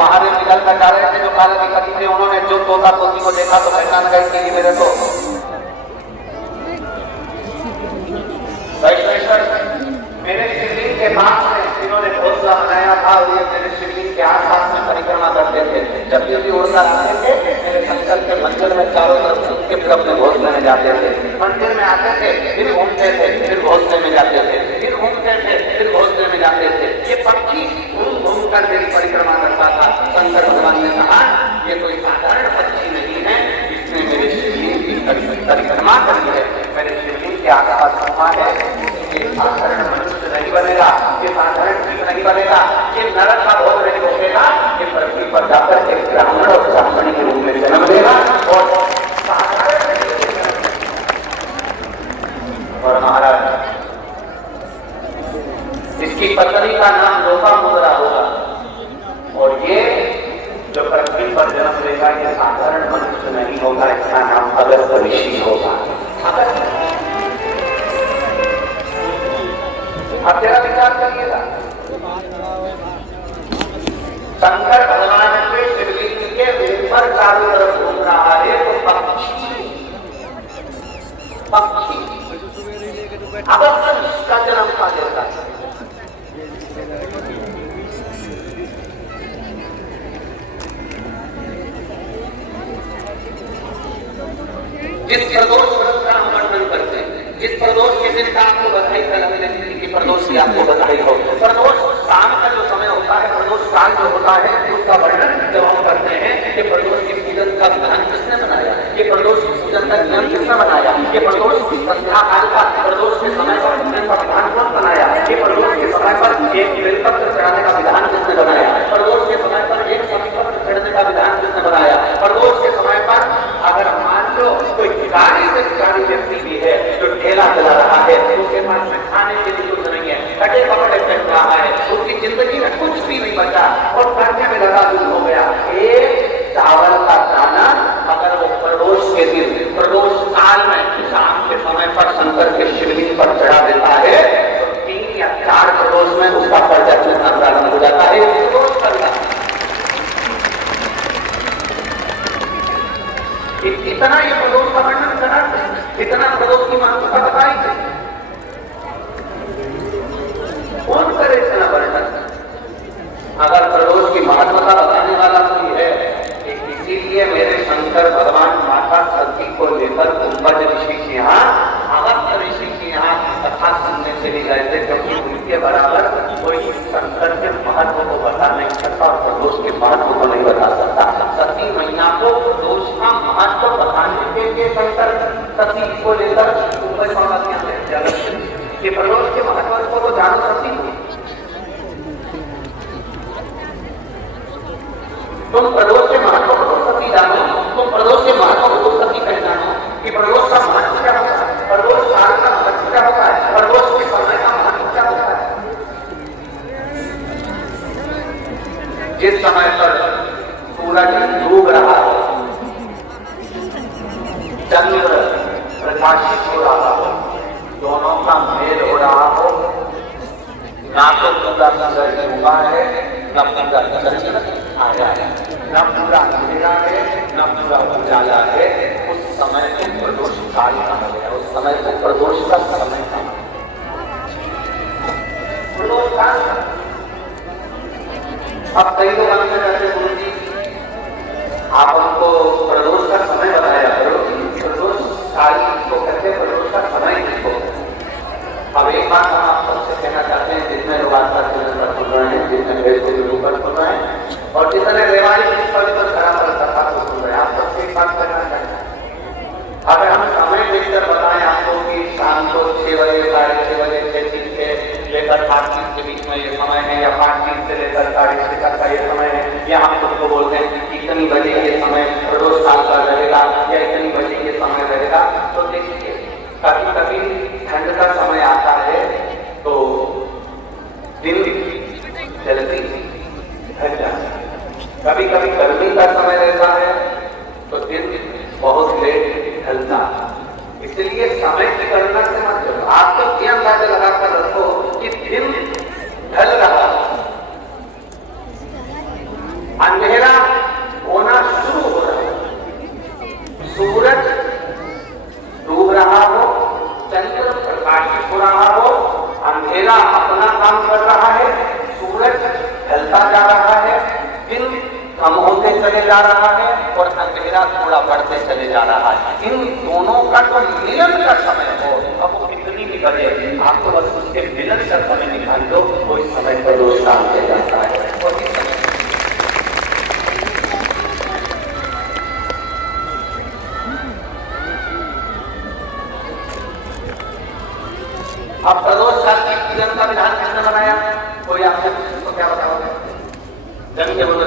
महादेव निकल कर जा रहे थे, जो काला कवि थे उन्होंने जो तोता तोती को देखा तो पहचान गए कि ये मेरे तो मेरे शिवलिंग के पास में इन्होंने घोंसला बनाया था और ये मेरे शिवलिंग के आसपास में परिक्रमा करते थे। जब भी उड़कर आते थे मेरे शंकर के मंदिर में चारों तरफ उनके फिर अपने घोंसले में जाते थे। मंदिर में आते थे, फिर घूमते थे, फिर घोंसले में जाते थे, फिर घूमते थे, फिर घोंसले में जाते थे। ये पक्षी घूम घूम कर मेरी परिक्रमा करता था। शंकर भगवान ने कहा ये कोई साधारण पक्षी नहीं है, इसने मेरे शिवलिंग की परिक्रमा करी है, मेरे शिवलिंग के आसपास घूमा है। ये साधारण मनुष्य नहीं बनेगा, ये साधारण जीव नहीं बनेगा, ये नरक का भोग नहीं भोगेगा, ये पृथ्वी पर जाकर के ब्राह्मण और ब्राह्मणी के रूप में जन्म लेगा और साधारण। और महाराज इसकी पत्नी का नाम लोपामुद्रा होगा और ये जो पृथ्वी पर जन्म लेगा ये साधारण मनुष्य नहीं होगा, इसका नाम अगस्त ऋषि होगा। अब जरा विचार करिएगा, शंकर भगवान के शिवलिंग के ऊपर चारों तरफ घूम रहा है तो पक्षी अगस्त का जन्म का देता है। जिस प्रदोष व्रत का हम वर्णन करते हैं, जिस प्रदोष के दिन का आपको बधाई की प्रदोष की आपको बधाई हो, प्रदोष शाम का जो समय होता है, प्रदोष काल जो होता है उसका वर्णन जब हम करते हैं कि प्रदोष की पूजन का विधान किसने बनाया, ये प्रदोष की पूजन का नियम किसने बनाया, ये प्रदोष की संध्या काल का प्रदोष के समय पर पूजन का विधान कौन बनाया, ये प्रदोष के समय पर एक बेलपत्र चढ़ाने का विधान किसने बनाया, प्रदोष के समय पर एक समीपत्र चढ़ने का विधान किसने बनाया, प्रदोष के समय पर अगर मान लो कोई भिखारी से भिखारी व्यक्ति भी है जो ठेला चला रहा है, उसके पास में खाने के लिए कुछ नहीं है, कटे कपड़े पहन रहा है, उसकी जिंदगी में कुछ भी नहीं बचा और कर्जे में लगा दूर हो गया, एक चावल का दाना अगर वो प्रदोष के दिन प्रदोष काल में शाम के समय पर शंकर के शिवलिंग पर चढ़ा देता है तो 3 या 4 प्रदोष में उसका कर्जा चुकाना प्रारंभ हो जाता है। प्रदोष कर्जा इतना ये प्रदोष का वर्णन करा, इतना प्रदोष की महत्वता बताई थी, कौन करे इतना वर्णन। अगर प्रदोष की महत्वता बताने वाला कोई है, इसीलिए मेरे शंकर भगवान माता सती को लेकर कुंभज ऋषि के यहाँ अगस्त ऋषि के यहाँ कथा सुनने के लिए गए थे, क्योंकि उनके बराबर कोई शंकर के महत्व को बता नहीं सकता और प्रदोष के महत्व को नहीं बता सकता। सती मैया को प्रदोष का महत्व बताने के लिए शंकर सती को लेकर कुंभज बाबा के यहाँ ये प्रदोष के महत्व को तो जानो सती को, तुम प्रदोष के महत्व को तो सती जानो, तुम प्रदोष के महत्व को तो सती पहचानो कि प्रदोष का महत्व क्या होता है, प्रदोष काल का महत्व क्या होता है, प्रदोष के समय का महत्व क्या होता है। जिस समय पर सूरज डूब रहा है, चंद्र प्रकाशित हो रहा हो, दोनों का मेल हो रहा हो, ना तो पूरा सूरज डूबा है न पूरा चंद्र आया है, न पूरा अंधेरा है न पूरा उजाला है, उस समय को प्रदोष काल कहा गया, उस समय को प्रदोष का समय कहा। प्रदोष काल अब कई लोग हमसे कहते हैं गुरु जी आप हमको प्रदोष का समय बताया करो, प्रदोष काल को कहते प्रदोष का समय किसको। अब एक बात हम आप सबसे कहना चाहते हैं, जितने लोग आज तक चैनल पर सुन रहे हैं, जितने फेसबुक यूट्यूब पर सुन रहे हैं और जितने रेवाड़ी स्थल पर खड़ा कथा को सुन रहे हैं, आप सबसे एक बात कहना चाहते हैं, अगर हम समय देखकर बताएं आपको कि शाम को 6 बजे 6:30 बजे से लेकर 8:30 के बीच में ये समय है या 5:30 से लेकर 6:30 तक का ये समय है, या हम सबको बोलते हैं कि इतनी बजे ये समय प्रदोष काल का रहेगा या इतनी बजे ये समय रहेगा, तो देखिए कभी कभी ठंड का समय आता है तो दिन जल्दी ढल जाता है, कभी कभी गर्मी का समय रहता है तो दिन बहुत लेट ढलता है। इसलिए समय की गणना से मत करो, आप तो ये अंदाजा लगाकर रखो कि दिन ढल रहा है, प्रकाशित हो रहा हो, अंधेरा अपना काम कर रहा है, सूरज ढलता जा रहा है, दिन कम होते चले जा रहा है और अंधेरा थोड़ा बढ़ते चले जा रहा है। इन दोनों का जो मिलन का समय हो, अब वो कितनी भी बड़े, आपको बस उसके मिलन का समय निकाल दो, वो इस समय पर रोज काम किया जाता है। और इस समय अब प्रदोष काल की पूजन का विधान किसने बनाया? कोई आपसे तो क्या बताओगे? जन के बोलो